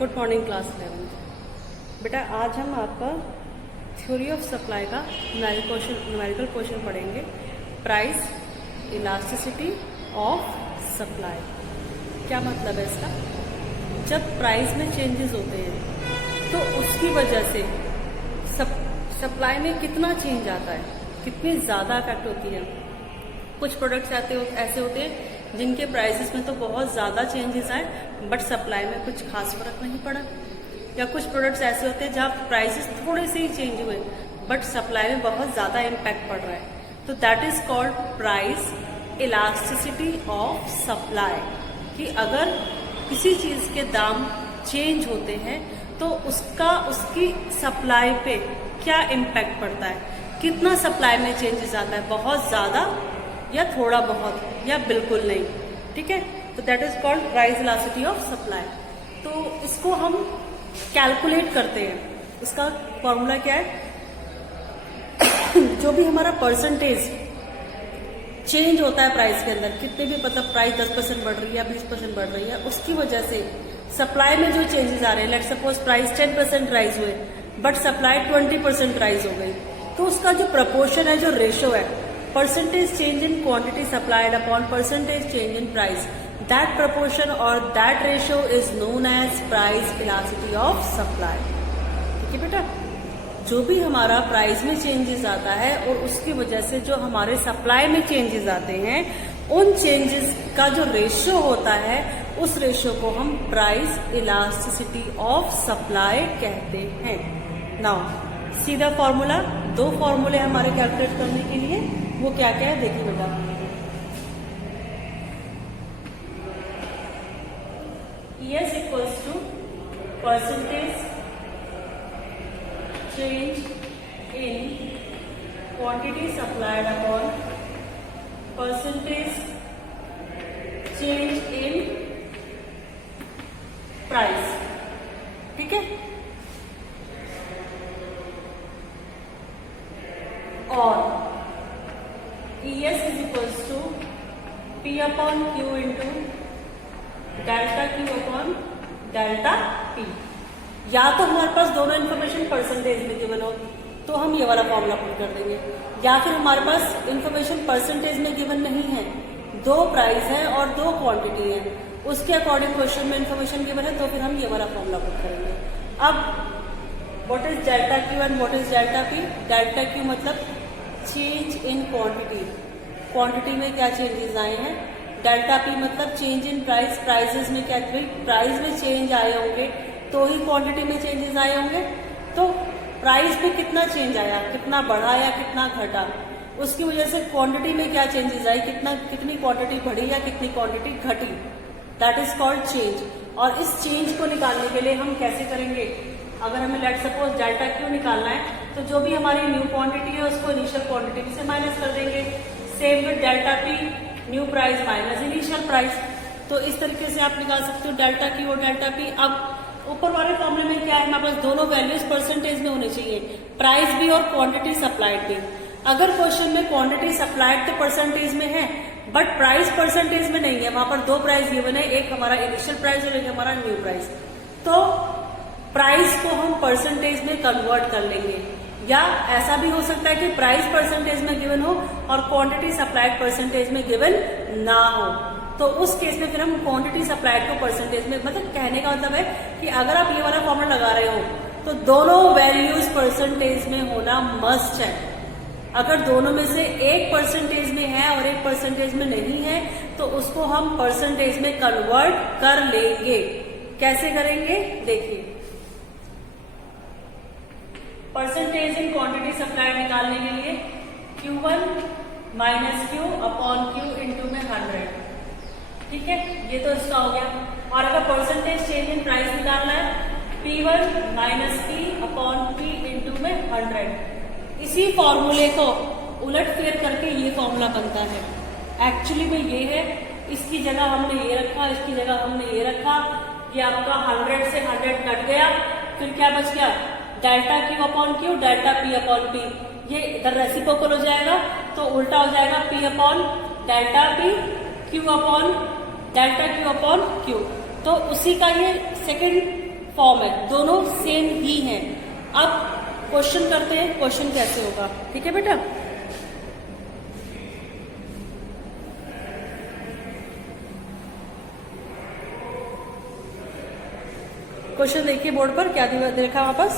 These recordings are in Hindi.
Good morning class 11। बेटा आज हम आपका थ्योरी ऑफ सप्लाई का न्यूमेरिकल क्वेश्चन पढ़ेंगे। प्राइस इलास्टिसिटी ऑफ सप्लाई, क्या मतलब है इसका? जब प्राइस में चेंजेस होते हैं तो उसकी वजह से सप्लाई में कितना चेंज आता है, कितनी ज़्यादा इफेक्ट होती है। कुछ प्रोडक्ट्स ऐसे होते हैं जिनके प्राइसेस में तो बहुत ज़्यादा चेंजेस आए बट सप्लाई में कुछ खास फर्क नहीं पड़ा, या कुछ प्रोडक्ट्स ऐसे होते हैं जहाँ प्राइसेस थोड़े से ही चेंज हुए बट सप्लाई में बहुत ज़्यादा इम्पैक्ट पड़ रहा है। तो that is called price elasticity of supply, कि अगर किसी चीज़ के दाम चेंज होते हैं तो उसकी सप्लाई पे क्या इम्पैक्ट पड़ता है, कितना सप्लाई में चेंजेस आता है, बहुत ज़्यादा या थोड़ा बहुत या बिल्कुल नहीं। ठीक है, तो that is called price elasticity of supply. तो इसको हम कैलकुलेट करते हैं। इसका फॉर्मूला क्या है? जो भी हमारा परसेंटेज चेंज होता है प्राइस के अंदर, कितने भी मतलब प्राइस 10% बढ़ रही है या 20% बढ़ रही है, उसकी वजह से सप्लाई में जो चेंजेस आ रहे हैं, लेट सपोज प्राइस 10% राइज हुए बट सप्लाई 20% राइज हो गई, तो उसका जो प्रपोर्शन है, जो रेशो है, percentage change in quantity supplied upon percentage change in price, that proportion और that ratio is known as price elasticity of supply. ठीक है बेटा, जो भी हमारा प्राइस में चेंजेस आता है और उसकी वजह से जो हमारे सप्लाई में चेंजेस आते हैं, उन चेंजेस का जो रेशियो होता है, उस रेशियो को हम प्राइस इलास्टिसिटी ऑफ सप्लाई कहते हैं। नाउ सीधा फॉर्मूला, दो फॉर्मूले हमारे कैलकुलेट करने के लिए, वो क्या क्या है देखिए बेटा। ES equals to percentage change in quantity supplied upon percentage change in price. ठीक है, और ES is equals to P upon Q into delta Q upon delta P। या तो हमारे पास दोनों इन्फॉर्मेशन परसेंटेज में गिवन हो तो हम ये वाला फॉर्मूला पुट कर देंगे, या फिर हमारे पास इन्फॉर्मेशन परसेंटेज में गिवन नहीं है, दो प्राइस है और दो क्वांटिटी है, उसके अकॉर्डिंग क्वेश्चन में इन्फॉर्मेशन गिवन है, तो फिर हम ये वाला फॉर्मूला पुट करेंगे। अब what is delta Q and what is delta P? Delta Q मतलब चेंज इन क्वांटिटी, क्वांटिटी में क्या चेंजेस आए हैं। डेल्टा P मतलब चेंज इन प्राइस, प्राइसेस में क्या, प्राइस में चेंज आए होंगे तो ही क्वांटिटी में चेंजेस आए होंगे। तो प्राइस में कितना चेंज आया, कितना बढ़ा या कितना घटा, उसकी वजह से क्वांटिटी में क्या चेंजेस आई, कितनी क्वांटिटी बढ़ी या कितनी क्वांटिटी घटी, दैट इज कॉल्ड चेंज। और इस चेंज को निकालने के लिए हम कैसे करेंगे? अगर हमें लेट सपोज डेल्टा Q निकालना है तो जो भी हमारी न्यू क्वांटिटी है उसको इनिशियल क्वांटिटी से माइनस कर देंगे। Same with delta P, new price minus initial price. तो इस तरीके से आप निकाल सकते हो डेल्टा Q और डेल्टा P। अब ऊपर वाले फॉर्मूले में क्या है, हमारे पास दोनों वैल्यूज परसेंटेज में होनी चाहिए, प्राइस भी और क्वांटिटी सप्लाइड भी। अगर क्वेश्चन में क्वांटिटी सप्लाइड तो परसेंटेज में है बट प्राइस परसेंटेज में नहीं है, वहां पर दो प्राइस गिवन है, एक हमारा इनिशियल प्राइस और एक हमारा न्यू प्राइस, तो प्राइस को हम परसेंटेज में कन्वर्ट कर लेंगे। या ऐसा भी हो सकता है कि प्राइस परसेंटेज में गिवन हो और क्वांटिटी सप्लाइड परसेंटेज में गिवन ना हो, तो उस केस में फिर हम क्वांटिटी सप्लाइड को परसेंटेज में, मतलब कहने का मतलब है कि अगर आप ये वाला फॉर्मूला लगा रहे हो तो दोनों वैल्यूज परसेंटेज में होना मस्ट है। अगर दोनों में से एक परसेंटेज में है और एक परसेंटेज में नहीं है तो उसको हम परसेंटेज में कन्वर्ट कर लेंगे। कैसे करेंगे देखिए, परसेंटेज इन क्वांटिटी सप्लाई निकालने के लिए Q1 minus Q upon Q into में 100। ठीक है, ये तो इसका हो गया। और अगर परसेंटेज चेंज इन प्राइस निकालना है, P1 minus P upon P into में 100। इसी फॉर्मूले को उलट फेर करके ये फॉर्मूला बनता है। एक्चुअली में ये है, इसकी जगह हमने ये रखा, इसकी जगह हमने ये रखा, ये आपका 100 से 100 कट गया, फिर क्या बच गया, delta Q upon Q, delta P upon P। ये इधर रेसिप्रोकल हो जाएगा तो उल्टा हो जाएगा P upon delta P, Q upon delta Q upon Q। तो उसी का ये सेकेंड फॉर्म है, दोनों सेम ही हैं। अब क्वेश्चन करते हैं, क्वेश्चन कैसे होगा, ठीक है बेटा। क्वेश्चन देखिए बोर्ड पर क्या देखा वापस।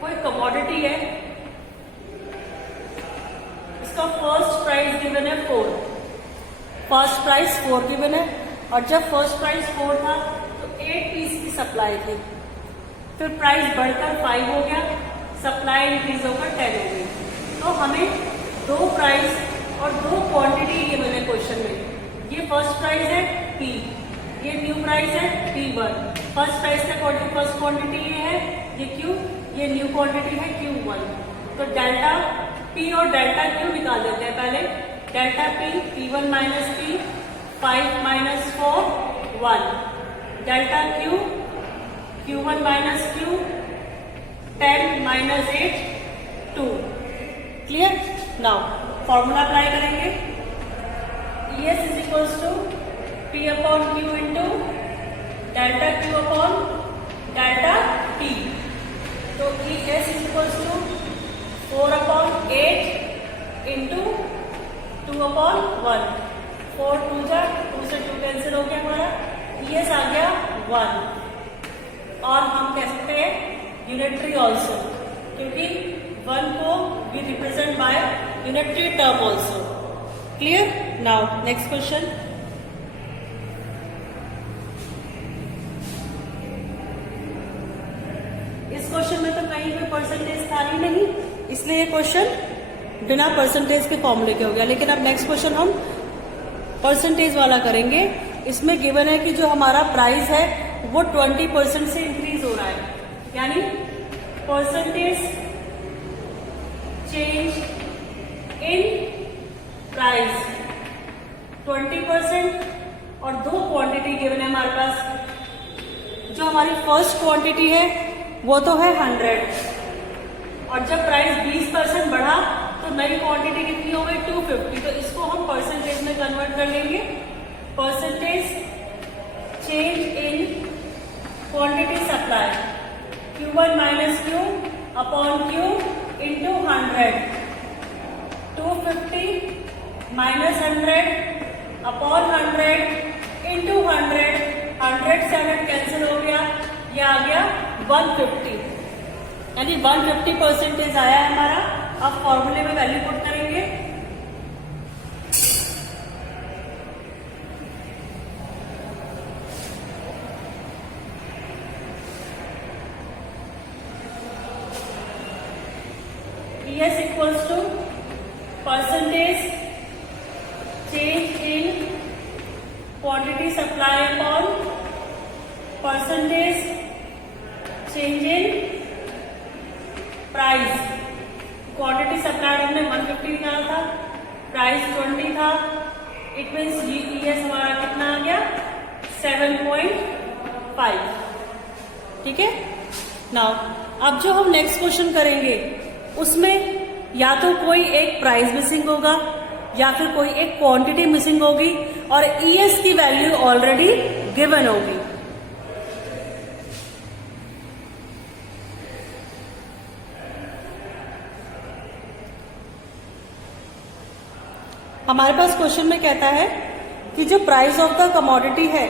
कोई कमोडिटी है, इसका फर्स्ट प्राइस गिवन है 4, फर्स्ट प्राइस 4 गिवन है, और जब फर्स्ट प्राइस 4 था तो 8 पीस की सप्लाई थी, फिर प्राइस बढ़कर 5 हो गया, सप्लाई इंक्रीज होकर 10 हो गई। तो हमें 2 प्राइस और 2 क्वांटिटी गिवन है क्वेश्चन में। ये फर्स्ट प्राइस है P, ये न्यू प्राइस है P1। फर्स्ट प्राइस का अकॉर्डिंग फर्स्ट क्वांटिटी ये है, ये Q, ये न्यू क्वांटिटी है Q1। तो डेल्टा P और डेल्टा Q निकाल देते हैं पहले। Delta P, P1 minus P, 5 minus 4, 1। Delta Q, Q1 minus Q, 10 minus 8, 2। Clear. Now formula apply करेंगे। ES is equals to P upon Q into delta Q upon delta P. तो ES is equals to 4 upon 8 into 2 upon 1। 4 2 जा 2 से 2 कैंसिल हो गया हमारा, ES आ गया 1। और हम कह सकते हैं यूनिटरी ऑल्सो, क्योंकि 1 को we represent by unitary term also। Clear? Now next question। इस क्वेश्चन में तो कहीं भी परसेंटेज था ही नहीं, इसलिए ये क्वेश्चन बिना परसेंटेज के फॉर्मूले के हो गया। लेकिन अब नेक्स्ट क्वेश्चन हम परसेंटेज वाला करेंगे। इसमें गिवन है कि जो हमारा प्राइस है वो 20% से इंक्रीज हो रहा है, यानी परसेंटेज चेंज इन प्राइस 20%, और 2 क्वांटिटी गिवन है हमारे पास। जो हमारी फर्स्ट क्वांटिटी है वो तो है 100, और जब प्राइस 20% बढ़ा तो नई क्वांटिटी कितनी हो गई 250। तो इसको हम परसेंटेज में कन्वर्ट कर लेंगे। Percentage change in quantity supply, Q1 minus Q upon Q into 100। 250 minus 100 upon 100 into 100, 100 से 100 कैंसिल हो गया, ये आ गया 150, यानी 150% आया है हमारा। अब फॉर्मूले में वैल्यू पुट करेंगे। ES equals to percentage change in quantity supply upon percentage change in price. Quantity supply हमने 150 निकाला था, प्राइस 20 था, इट मीन्स ES हमारा कितना आ गया 7.5। ठीक है। नाउ अब जो हम नेक्स्ट क्वेश्चन करेंगे उसमें या तो कोई एक प्राइस मिसिंग होगा या फिर कोई एक क्वांटिटी मिसिंग होगी, और ES की वैल्यू ऑलरेडी गिवन होगी। हमारे पास क्वेश्चन में कहता है कि जो प्राइस ऑफ द कमोडिटी है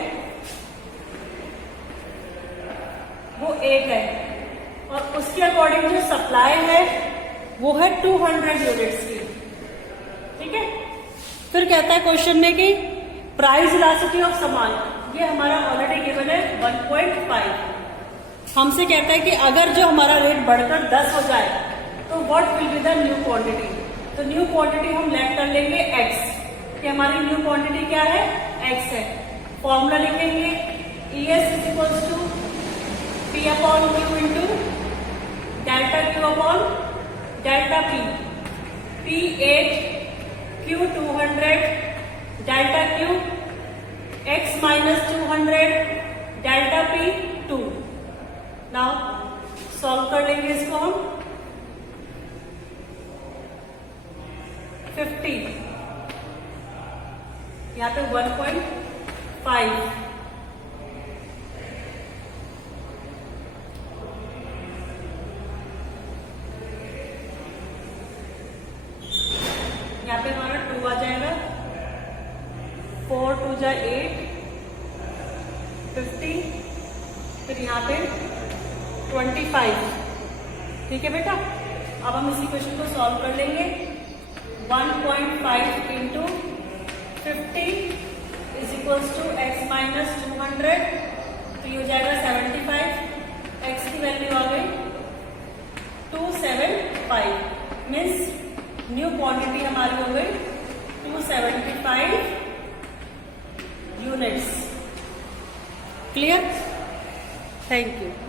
वो 1 है, और उसके अकॉर्डिंग जो सप्लाई है वो है 200 यूनिट्स की। ठीक है। फिर कहता है क्वेश्चन में कि प्राइस इलास्टिसिटी ऑफ सामान, ये हमारा ऑलरेडी गिवन है 1.5। हमसे कहता है कि अगर जो हमारा रेट बढ़कर 10 हो जाए तो what will be the new quantity. तो न्यू क्वांटिटी हम लेट कर लेंगे x, कि हमारी न्यू क्वांटिटी क्या है x है। फॉर्मूला लिखेंगे ES is equals to P upon Q into delta Q upon delta P। P 8, Q 200, delta Q x minus 200, delta P 2। Now solve कर लेंगे इसको हम। 50, यहाँ पे 1.5 यहाँ पे हमारा 2 आ जाएगा, 4 2 जा 8, 50, फिर यहाँ पे 25। ठीक है बेटा, अब हम इसी क्वेश्चन को सॉल्व कर लेंगे। 1.5 into 50 is equals to X minus 200, तो ये हो जाएगा 75। एक्स की वैल्यू आ गई 275, मीन्स न्यू क्वांटिटी हमारी हो गई 275 यूनिट्स। क्लियर? Thank you.